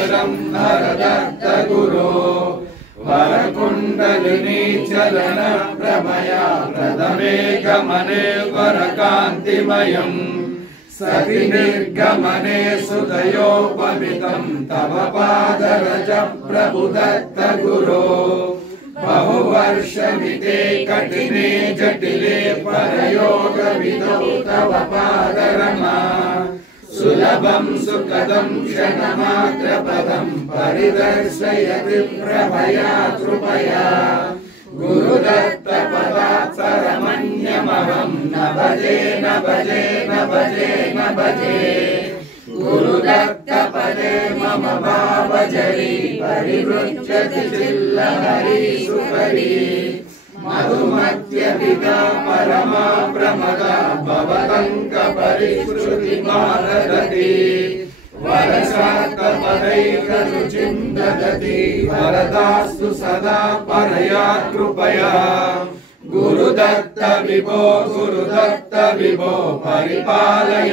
मयूरं हरदत्त गुरो वरकुण्डलिनी चलन प्रमया प्रथमे गमने वरकान्तिमयम् सति निर्गमने सुदयोपमितं तव पादरज प्रभुदत्त गुरो बहुवर्षमिते कठिने जटिले परयोगविदौ तव पादरमा सुलभं सुखदं क्षणमात्रपदं परिदर्शयति प्रभया कृपया गुरुदत्तपदात् परमन्यमहं न भजे न भजे न भजे न भजे गुरुदत्तपदे मम भावजरी परिवृच्यति चिल्लहरी सुपरी मधुमत्यपिता परमा प्रमदा भवतंक परिश्रुति मारदति वरशातपदैकरुचिं ददति वरदास्तु सदा परया कृपया गुरुदत्त विभो परिपालय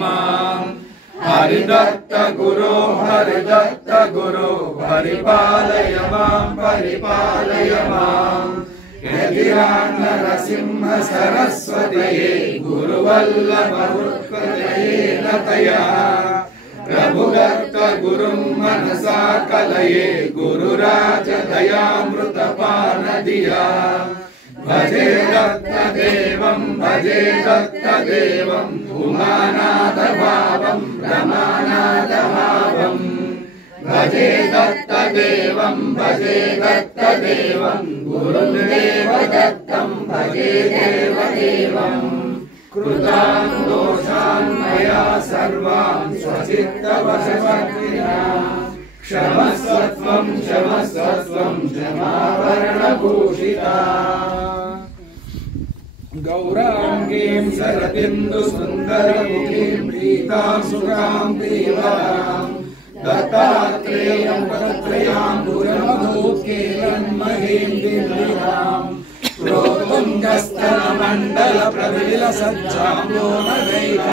मां हरिदत्त गुरो परिपालय मां यदिराज नरसिंह सरस्वतये गुरुवल्लभ उत्कलये लतया प्रभुदत्त गुरुं मनसा कलये गुरुराज दयामृतपानदिया भजे दत्तदेवं उमानाथ भावं रमानाथ भावं भजे दत्तदेवं गुरुदेव दत्तं भजे देवदेवं कृतान् दोषान् मया सर्वान् स्वचित्तवशवर्तिना क्षमस्वत्वं क्षमाभरणभूषिता गौराङ्गीं शरदिन्दु सुन्दरमुखीं प्रीतां सुखां प्रियवरां दत्तात्रेयं पदत्रयाम्बुजमधुकेलन्महीं दिव्यां प्रोतुङ्गस्तनमण्डलप्रविलसज्जाम्बोनगैः